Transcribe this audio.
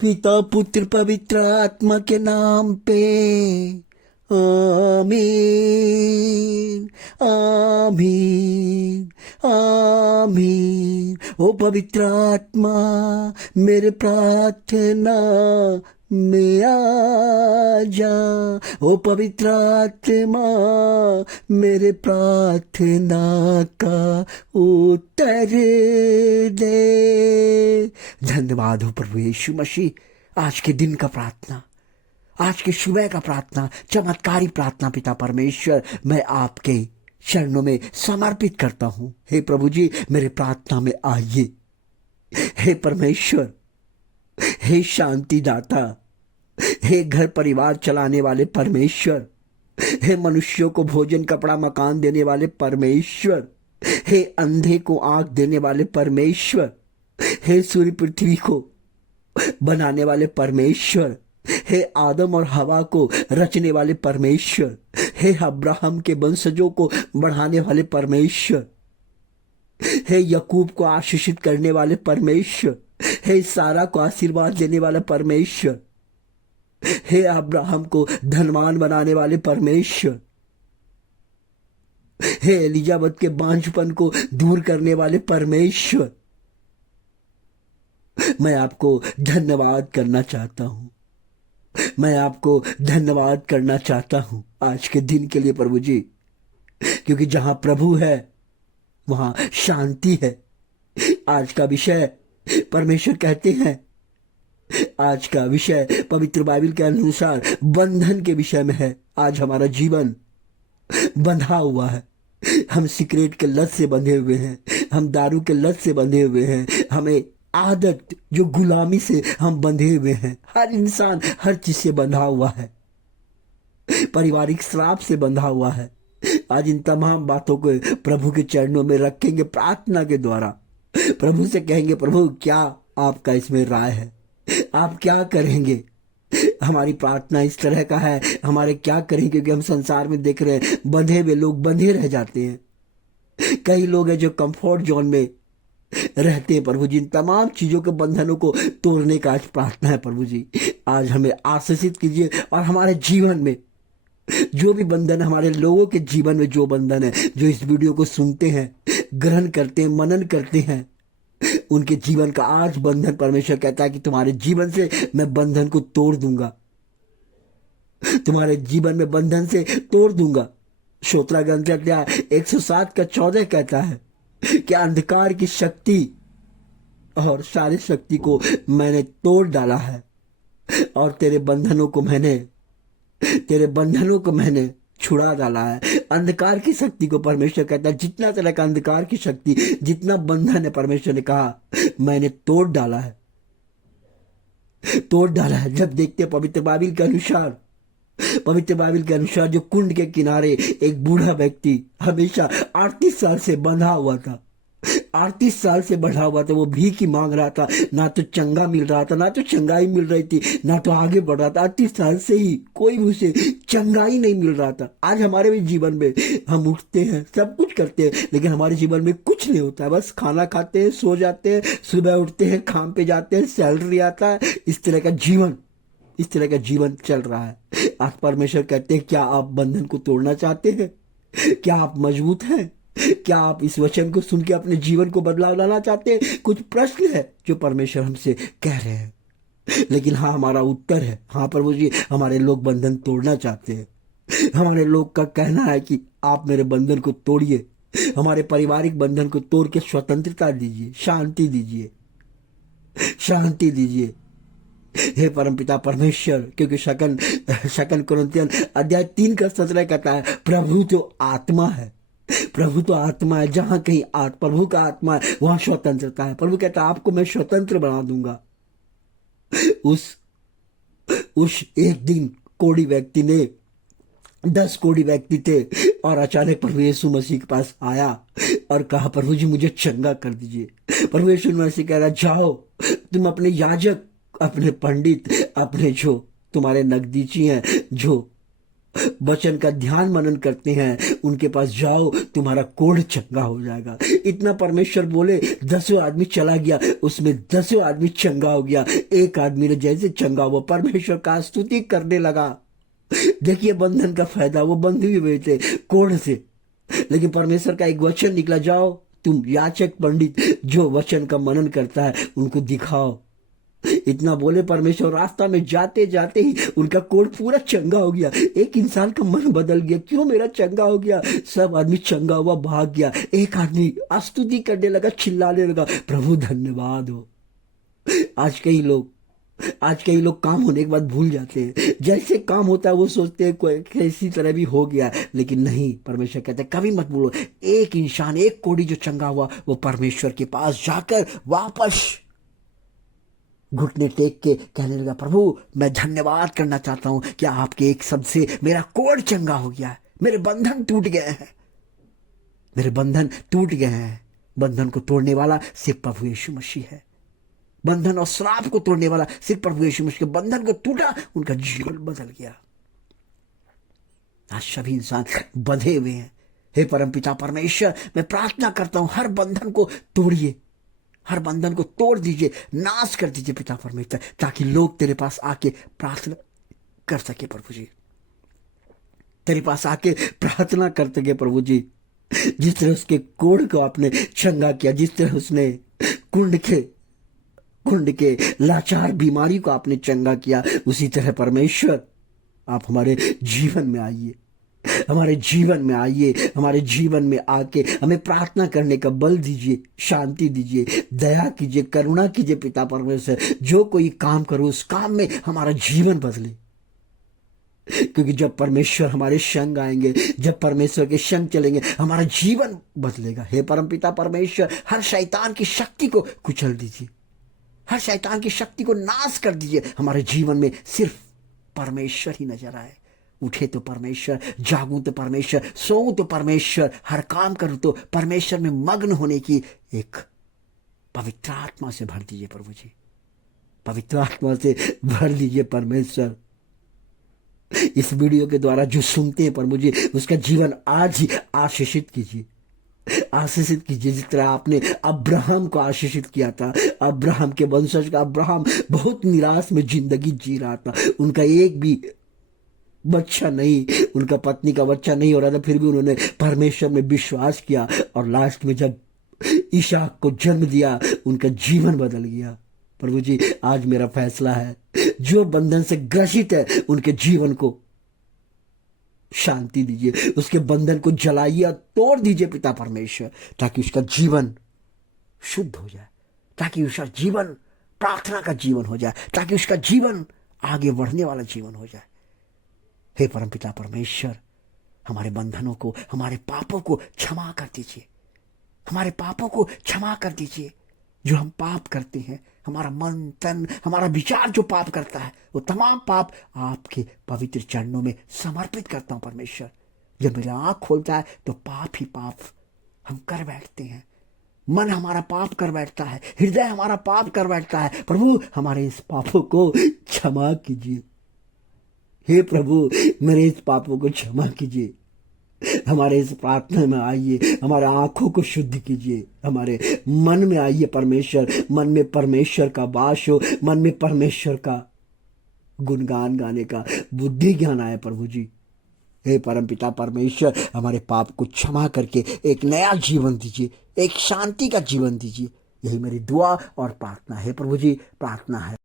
पिता पुत्र पवित्र आत्मा के नाम पे आमीन आमीन आमीन। ओ पवित्र आत्मा मेरे प्रार्थना में आ जा। ओ पवित्र आत्मा मेरे प्रार्थना का उत्तर दे। धन्यवाद हो प्रभु यीशु मसीह। आज के दिन का प्रार्थना, आज के सुबह का प्रार्थना, चमत्कारी प्रार्थना पिता परमेश्वर मैं आपके चरणों में समर्पित करता हूं। हे प्रभु जी मेरे प्रार्थना में आइए। हे परमेश्वर, हे शांति दाता, हे घर परिवार चलाने वाले परमेश्वर, हे मनुष्यों को भोजन कपड़ा मकान देने वाले परमेश्वर, हे अंधे को आंख देने वाले परमेश्वर, हे सूर्य पृथ्वी को बनाने वाले परमेश्वर, हे आदम और हवा को रचने वाले परमेश्वर, हे अब्राहम के वंशजों को बढ़ाने वाले परमेश्वर, हे यकूब को आशीषित करने वाले परमेश्वर, हे सारा को आशीर्वाद देने वाला परमेश्वर, हे अब्राहम को धनवान बनाने वाले परमेश्वर, हे एलिजाबेथ के बांझपन को दूर करने वाले परमेश्वर, मैं आपको धन्यवाद करना चाहता हूं। मैं आपको धन्यवाद करना चाहता हूं आज के दिन के लिए प्रभु जी, क्योंकि जहां प्रभु है वहां शांति है। आज का विषय परमेश्वर कहते हैं, आज का विषय पवित्र बाइबल के अनुसार बंधन के विषय में है। आज हमारा जीवन बंधा हुआ है। हम सिगरेट के लत से बंधे हुए हैं, हम दारू के लत से बंधे हुए हैं, हमें आदत जो गुलामी से हम बंधे हुए हैं। हर इंसान हर चीज से बंधा हुआ है, पारिवारिक श्राप से बंधा हुआ है। आज इन तमाम बातों को प्रभु के चरणों में रखेंगे प्रार्थना के द्वारा। प्रभु से कहेंगे, प्रभु क्या आपका इसमें राय है, आप क्या करेंगे। हमारी प्रार्थना इस तरह का है, हमारे क्या करें, क्योंकि हम संसार में देख रहे हैं बंधे हुए लोग बंधे रह जाते हैं। कई लोग हैं जो कंफर्ट जोन में रहते हैं। प्रभु जी इन तमाम चीजों के बंधनों को तोड़ने का आज प्रार्थना है। प्रभु जी आज हमें आशीषित कीजिए और हमारे जीवन में जो भी बंधन, हमारे लोगों के जीवन में जो बंधन है, जो इस वीडियो को सुनते हैं, ग्रहण करते हैं, मनन करते हैं, उनके जीवन का आज बंधन परमेश्वर कहता है कि तुम्हारे जीवन से मैं बंधन को तोड़ दूंगा, तुम्हारे जीवन में बंधन से तोड़ दूंगा। श्रोत्रा ग्रंथ अध्याय 107 का 14 कहता है कि अंधकार की शक्ति और सारी शक्ति को मैंने तोड़ डाला है और तेरे बंधनों को मैंने छुड़ा डाला है। अंधकार की शक्ति को परमेश्वर कहता है, जितना तरह का अंधकार की शक्ति, जितना बंधन है, परमेश्वर ने कहा मैंने तोड़ डाला है। जब देखते हैं पवित्र बाइबल के अनुसार जो कुंड के किनारे एक बूढ़ा व्यक्ति हमेशा 38 साल से बंधा हुआ था, 38 साल से बढ़ा हुआ था, वो भीख ही मांग रहा था, ना तो चंगा मिल रहा था, ना तो चंगाई मिल रही थी, ना तो आगे बढ़ रहा था। 38 साल से ही कोई उसे चंगाई नहीं मिल रहा था। आज हमारे भी जीवन में हम उठते हैं, सब कुछ करते हैं, लेकिन हमारे जीवन में कुछ नहीं होता है। बस खाना खाते हैं, सो जाते हैं, सुबह उठते हैं, काम पे जाते हैं, सैलरी आता है, इस तरह का जीवन चल रहा है। आज परमेश्वर कहते हैं, क्या आप बंधन को तोड़ना चाहते हैं? क्या आप मजबूत हैं? क्या आप इस वचन को सुन के अपने जीवन को बदलाव लाना चाहते हैं? कुछ प्रश्न है जो परमेश्वर हमसे कह रहे हैं, लेकिन हाँ हमारा उत्तर है हाँ प्रभु जी, हमारे लोग बंधन तोड़ना चाहते हैं। हमारे लोग का कहना है कि आप मेरे बंधन को तोड़िए, हमारे पारिवारिक बंधन को तोड़ के स्वतंत्रता दीजिए, शांति दीजिए हे परमपिता परमेश्वर। क्योंकि शकन कुरिन्थियन अध्याय 3 का 17 कहता है, प्रभु तो आत्मा है, जहां कहीं प्रभु का आत्मा है वहां स्वतंत्रता है। प्रभु कहता है आपको मैं स्वतंत्र बना दूंगा। उस एक दिन कोढ़ी व्यक्ति ने 10 कोढ़ी व्यक्ति थे और अचानक प्रभु यीशु मसीह के पास आया और कहा, प्रभु जी मुझे चंगा कर दीजिए। प्रभु यीशु मसीह कह रहा, जाओ तुम अपने याजक, अपने पंडित, अपने जो तुम्हारे नजदीकी हैं, जो वचन का ध्यान मनन करते हैं, उनके पास जाओ, तुम्हारा कोढ़ चंगा हो जाएगा। इतना परमेश्वर बोले, 10 आदमी चला गया, उसमें 10 आदमी चंगा हो गया। एक आदमी ने जैसे चंगा हुआ परमेश्वर का स्तुति करने लगा। देखिए बंधन का फायदा, वो बंधे हुए थे कोढ़ से, लेकिन परमेश्वर का एक वचन निकला, जाओ तुम याचक पंडित जो वचन का मनन करता है उनको दिखाओ। इतना बोले परमेश्वर, रास्ता में जाते जाते ही उनका कोढ़ पूरा चंगा हो गया। एक इंसान का मन बदल गया, क्यों मेरा चंगा हो गया? सब आदमी चंगा हुआ भाग गया। एक आदमी स्तुति करने लगा, चिल्लाने लगा, प्रभु धन्यवाद हो। आज कई लोग काम होने के बाद भूल जाते हैं। जैसे काम होता है वो सोचते हैं कोई किसी तरह भी हो गया, लेकिन नहीं, परमेश्वर कहते हैं कभी मत भूलो। एक इंसान, एक कोढ़ी जो चंगा हुआ, वो परमेश्वर के पास जाकर वापस घुटने टेक के कहने लगा, प्रभु मैं धन्यवाद करना चाहता हूं कि आपके एक शब्द से मेरा कोढ़ चंगा हो गया है, मेरे बंधन टूट गए हैं, मेरे बंधन टूट गए हैं। बंधन को तोड़ने वाला सिर्फ प्रभु यीशु मसीह है। बंधन और श्राप को तोड़ने वाला सिर्फ प्रभु यीशु मसीह। के बंधन को टूटा, उनका जीवन बदल गया। आज सभी इंसान बंधे हुए हैं। हे परमपिता परमेश्वर, मैं प्रार्थना करता हूं हर बंधन को तोड़िए, हर बंधन को तोड़ दीजिए, नाश कर दीजिए पिता परमेश्वर, ताकि लोग तेरे पास आके प्रार्थना कर सके प्रभु जी, तेरे पास आके प्रार्थना कर सके प्रभु जी। जिस तरह उसके कोढ़ को आपने चंगा किया, जिस तरह उसने कुंड के लाचार बीमारी को आपने चंगा किया, उसी तरह परमेश्वर आप हमारे जीवन में आइए, हमारे जीवन में आइए, हमारे जीवन में आके हमें प्रार्थना करने का बल दीजिए, शांति दीजिए, दया कीजिए, करुणा कीजिए पिता परमेश्वर। जो कोई काम करो उस काम में हमारा जीवन बदले, क्योंकि जब परमेश्वर हमारे संग आएंगे, जब परमेश्वर के संग चलेंगे, हमारा जीवन बदलेगा। हे परमपिता परमेश्वर, हर शैतान की शक्ति को कुचल दीजिए, हर शैतान की शक्ति को नाश कर दीजिए। हमारे जीवन में सिर्फ परमेश्वर ही नजर आए। उठे तो परमेश्वर, जागूं तो परमेश्वर, सोऊं तो परमेश्वर, हर काम करूं तो परमेश्वर में मग्न होने की एक पवित्र आत्मा से भर दीजिए प्रभु जी, पवित्र आत्मा से भर दीजिए परमेश्वर। इस वीडियो के द्वारा जो सुनते हैं प्रभु जी, उसका जीवन आज ही आशीषित कीजिए, आशीषित कीजिए, जिस तरह आपने अब्राहम को आशीषित किया था। अब्राहम के वंशज का अब्राहम बहुत निराश में जिंदगी जी रहा था, उनका एक भी बच्चा नहीं, उनका पत्नी का बच्चा नहीं हो रहा था, फिर भी उन्होंने परमेश्वर में विश्वास किया और लास्ट में जब इसहाक को जन्म दिया, उनका जीवन बदल गया। प्रभु जी, आज मेरा फैसला है, जो बंधन से ग्रसित है उनके जीवन को शांति दीजिए, उसके बंधन को जलाइए और तोड़ दीजिए पिता परमेश्वर, ताकि उसका जीवन शुद्ध हो जाए, ताकि उसका जीवन प्रार्थना का जीवन हो जाए, ताकि उसका जीवन आगे बढ़ने वाला जीवन हो जाए। हे परमपिता परमेश्वर, हमारे बंधनों को, हमारे पापों को क्षमा कर दीजिए, हमारे पापों को क्षमा कर दीजिए। जो हम पाप करते हैं, हमारा मन तन हमारा विचार जो पाप करता है, वो तमाम पाप आपके पवित्र चरणों में समर्पित करता हूं परमेश्वर। जब मेरा आँख खोलता है तो पाप ही पाप हम कर बैठते हैं, मन हमारा पाप कर बैठता है, हृदय हमारा पाप कर बैठता है। प्रभु, हमारे इस पापों को क्षमा कीजिए। हे प्रभु, मेरे इस पापों को क्षमा कीजिए। हमारे इस प्रार्थना में आइए, हमारे आंखों को शुद्ध कीजिए, हमारे मन में आइए परमेश्वर, मन में परमेश्वर का वास हो, मन में परमेश्वर का गुणगान गाने का बुद्धि ज्ञान आए प्रभु जी। हे परमपिता परमेश्वर, हमारे पाप को क्षमा करके एक नया जीवन दीजिए, एक शांति का जीवन दीजिए। यही मेरी दुआ और प्रार्थना है प्रभु जी, प्रार्थना है।